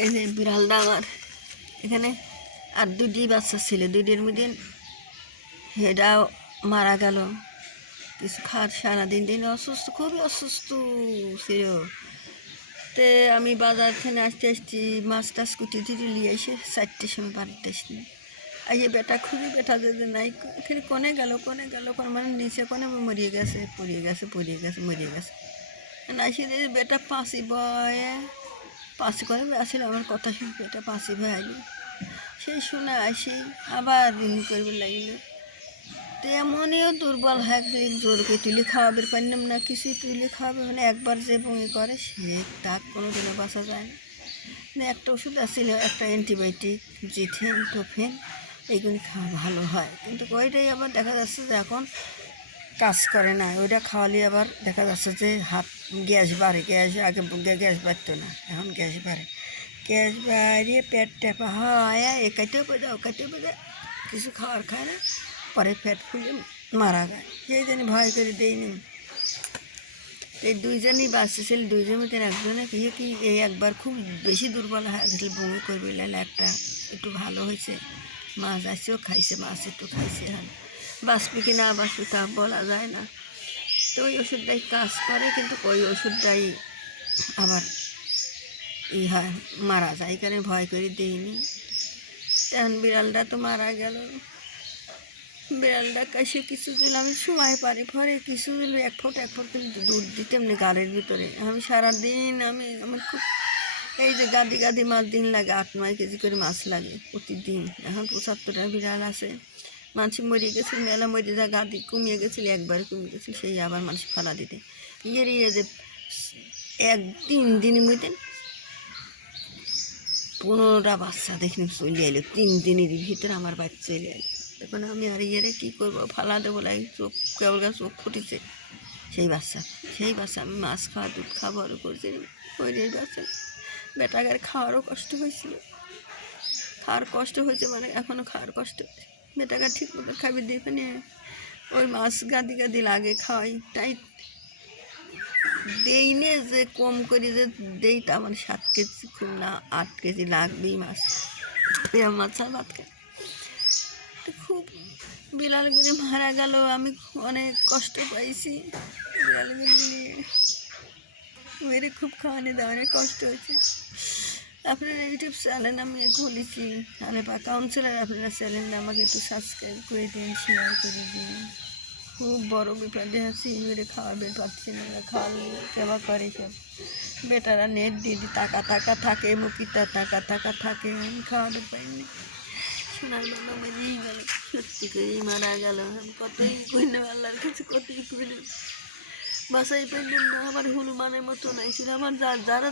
এই যে বিড়ালটা আমার এখানে আর দুটি বাচ্চা ছিল, দুটির মধ্যে হেটাও মারা গেল। কিছু খাওয়ার সারাদিন দিন অসুস্থ, খুবই অসুস্থ ছিল। তে আমি বাজার থেকে আসছি মাছ টাছ কুটি টুটি নিয়ে এসে 4টের সময় বাড়িতে আসি। আর এই বেটা খুবই বেটা যে নাই এখানে কোনে গেল মানে নিচে কোনে মরিয়ে গেছে, পড়িয়ে গেছে মরিয়ে গেছে। আসি দেখি বেটা পাঁচি বয়ে পাঁচি করে আসছিল, আমার কথা শুনে বেটা পাঁচি ভয় আইল। সেই শুনে আসি আবার ঋণ করবে লাগিল। তো এমনইও দুর্বল হয়ে গেছে, জোরকে তুলে খাওয়াবে পারলাম না, কিছুই তুলে খাওয়াবে মানে একবার যে বমি করে সে তার কোনো দিনে বাঁচা যায় না। একটা ওষুধ আসছিল, একটা অ্যান্টিবায়োটিক, জিথেন টোফেন, এইগুলি খাওয়া ভালো হয়, কিন্তু ওইটাই আবার দেখা যাচ্ছে যে এখন কাজ করে না। ওইটা খাওয়ালে আবার দেখা যাচ্ছে যে হাত গ্যাস বাড়ে, আগে গ্যাস বাড়তো না, এখন গ্যাস বাড়ে, গ্যাস বাড়িয়ে পেট টেপা হয়, একাইতেও বোঝা ওকাইতেও বোঝা, কিছু খাওয়ার খায় না, পরে পেট ফুলে মারা যায়। সেই জন্য ভয় করে দেয়নি। এই দুইজনই বাঁচতেছিল, দুইজনের মধ্যে একজনে কি এই একবার খুব বেশি দুর্বল হয়ে গেছিল, বমি করবে একটা একটু ভালো হয়েছে, মাছ আসছেও খাইছে, মাছ একটু খাইছে, এখন বাঁচবে কি না বাঁচবে তা বলা যায় না। তো ওই ওষুধটাই কাজ করে, কিন্তু ওই ওষুধটাই আবার হয় মারা যায়, এখানে ভয় করে দিইনি। তখন বিড়ালটা তো মারা গেল। বিড়ালটা কাছে কিছু দিল, আমি সময় পারি পরে কিছু দিল, এক ফুট কিন্তু দুধ দিতে এমনি গাড়ির ভিতরে। আমি সারাদিন আমার খুব এই যে গাদি মাছ দিন লাগে, 8-9 কেজি করে মাছ লাগে প্রতিদিন। এখন 75টা বিড়াল আছে, মানুষ মরিয়ে গেছিল, মেলা মরিয়ে যা গাদি কমিয়ে গেছিল, একবারে কমিয়ে গেছিল, সেই আবার মানুষ ফালা দিতে যে 3 দিনের মধ্যে 15টা বাচ্চা দেখিনি চলে এলো, 3 দিনের ভিতরে আমার বাচ্চা চলে এলো। এখন আমি আর কী করবো, ফালা দেবো লাগে, চোখ কেবল চোখ ফুটেছে। সেই বাচ্চা আমি মাছ খাওয়া দুধ খাওয়া বড় করছি, ওই এই বাচ্চা বেটাগার খাওয়ারও কষ্ট হয়েছিল, খাওয়ার কষ্ট হয়েছে মানে এখনও খাওয়ার কষ্ট হয়েছে। বেটাগার ঠিক মতো খাবি দিয়ে নিয়ে ওই মাছ গাদি লাগে খাওয়াই, তাই দেই নে যে কম করে যে দেই, তা মানে 7 কেজি খুব না 8 কেজি লাগবেই মাছ, এরকম মাছ আর ভাত খাই। খুব বিড়ালগুলি মারা গেল, আমি অনেক কষ্ট পাইছি বিড়ালগুলি নিয়ে, মেরে খুব খাওয়ানো দাওয়ানোর কষ্ট হয়েছে। আপনারা ইউটিউব চ্যানেল আমি খুলেছি, আলেপা কাউন্সিলার, আপনারা চ্যানেলটা আমাকে একটু সাবস্ক্রাইব করে দিন, শেয়ার করে দিন। খুব বড় বিপদে আছি, মেরে খাওয়াবে পাচ্ছি না, খাওয়ালে কেবা করে সব বেটারা নেট দিয়ে টাকা থাকে, মুখিটা টাকা থাকে, আমি খাওয়াতে পাইনি। সোনার বাবা মারিয়ে গেল, সত্যি করেই মারা গেল। আমি কতই কইলে আল্লাহর কাছে কতই কইলে বাসাই পাইলাম না। আমার হনুমানের মতো নাই ছিল, আমার যারা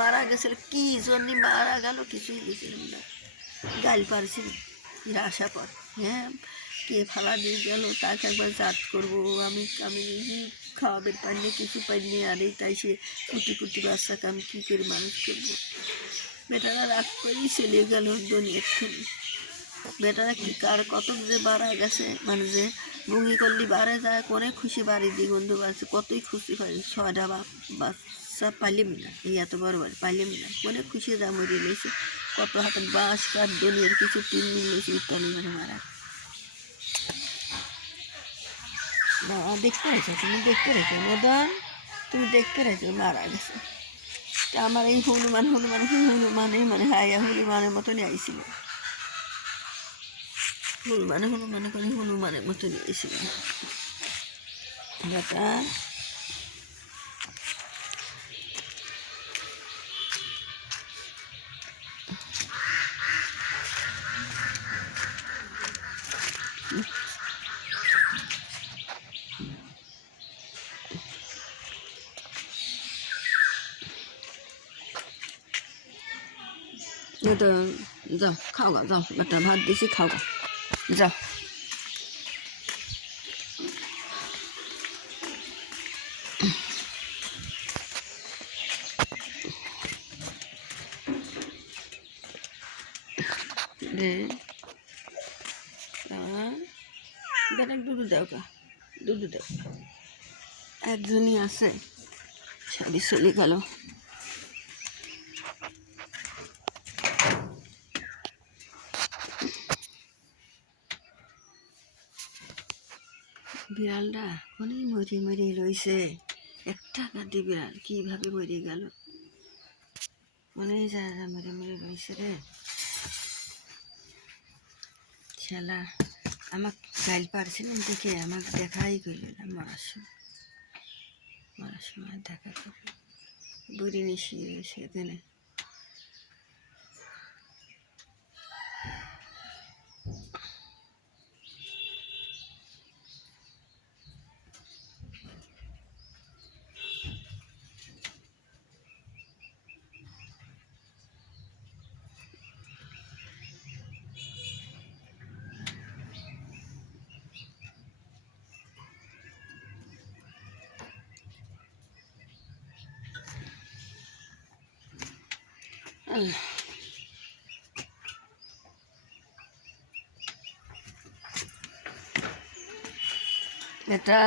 মারা গেছিল কী জন্য মারা গেল কিছুই বুঝলাম না, গাল পারছিল এরা আশা পর, হ্যাঁ কে ফালা দিয়ে গেল তাকে একবার জাত করবো। আমি খাওয়াবে পাইনি, কিছু পাইনি, আর এই তাই সে কুটি বাচ্চাকে আমি কী করে মানুষ করবো। বেটারা রাগ করেই চলে গেল দুনিয়ার থেকে। বেটারা কি কার কত যে বাড়া গেছে, মানে যে বমি করলে বাড়ে যায়, কোনে খুশি বাড়ি দিয়ে বন্ধু বাড়ছে, কতই খুশি হয়। 6টা বাচ্চা পাইলাম না, এই এত বড় পাইলাম না, কোনে খুশি যা মরে নিয়েছে, কত হাতে বাঁশ কাঠ দুনিয়ার কিছু টিন নিয়েছে ইত্যাদি মানে মারা। দেখতে রেখো, তুমি দেখতে রেখো মদন, তুমি দেখতে রেখো মারা গেছে। তা আমার এই হনুমানে মানে হাইয়া হনুমানের মতনই আইছিল, হনুমানের মতো নিয়েছিল বেটা। তো যাও খাও গা, যাও বেটা ভাত দিছি খাও গা, যাও। বেটা দুধ দাও গা, দুধ দাও। একজনই আছে, সবই চলে গেল। বিড়ালটা এখনই মরে মরে রয়েছে। একটা কাঁদি বিড়াল কীভাবে মরে গেল, অনেক জায়গা মরে মরে রয়েছে রে। ছেলা আমাকে গাইল পারছিলাম দেখে আমাকে দেখাই করল না। মরার সময় দেখা করল, বুড়ি মিশিয়ে রয়েছে এখানে। আল্লাহ, বেটা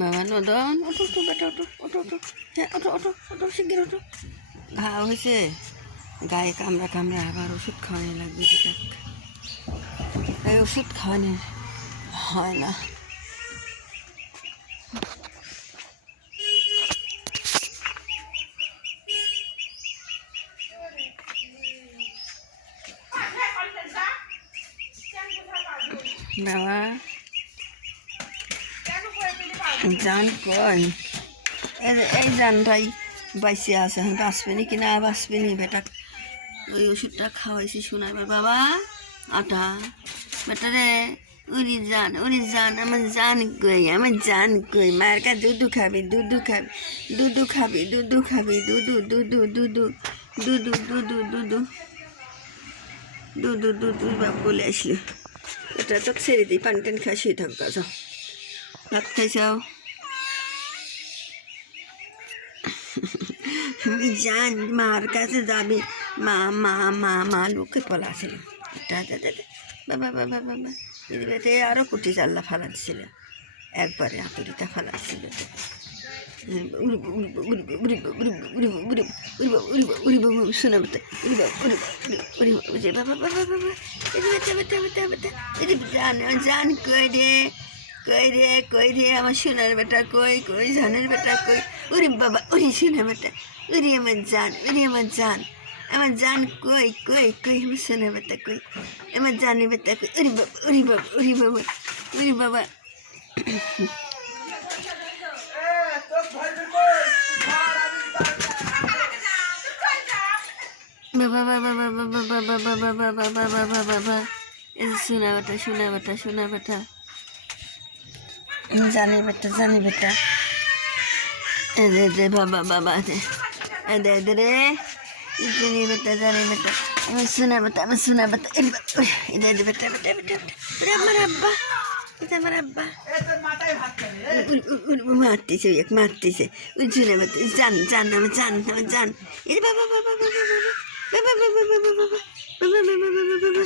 বাবা নদন ওঠো ওঠো বেটা ওঠো ওঠো ওঠো, হ্যাঁ ওঠো ওঠো ওঠো শিগগির ওঠো। ঘা হয়েছে গায়ে, কামড়া কামড়া, আবার ওষুধ খাওয়ানো লাগবে বেটা। এই ওষুধ খাওয়ানো হয় না। বাবা জান কই, এই জানটাই বাইসে আছে, আমি বাঁচবে নি কিনা বাঁচবে নি বেটা। ওই ওষুধটা খাওয়াইছি শোনাই বাবা আটা বেটা রে। উনি জান আমার জান কই, আমার জান কই। মায়ের কাছে দুধু খাবি দুধু খাবি দুধু খাবি দুধু খাবি দুধু দুধু দুধু দুধু দুধু দুধু দুধু দুধু বাপ বলে আসলো। এটা তো ছেড়ে দিই, পানি টানি খাই শুয়ে থাকো। যাও ভাত খাইছাও? জান মার কাছে যাবি, মা মা মা মা লোকে পলাছিল। বাবা বাবা বাবা দিদিবেতে আরও কুটি চাল্লা ফালাচ্ছিল, একবারে হাতুড়িটা ফালাচ্ছিল। শোনা বেটা বাবা বাবা বাবা জান কই রে কই রে কই রে আমার সোনার বেটা কই, কই জানের বেটা কই। উরি বাবা উরি সোনা বেটা, উরি আমার জান, উরি আমার জান, আমার জান কই কই কই আমার সোনার বেটা কই, আমার জানের বেটা কই। উরি বাবা উরি বাবা উরি বাবা উরি বাবা। বাবা বাবা বাবা বাবা বাবা বাবা বাবা বাবা বাবা শোনা বেটা শোনা বেটা শোনা বেটা, জানি বেটা দে বাবা বাবা দে রে জানি বেটা আমার শোনা বেটা বেটা বেটা বেটা আমার আব্বা, এটা আমার আব্বা মারতেছে ওই শোনা বেটা জান আমার জান এ বাবা বাবা বাবা বাবা বাবা বাবা বাবা বাবা বাবা বাবা বাবা বাবা।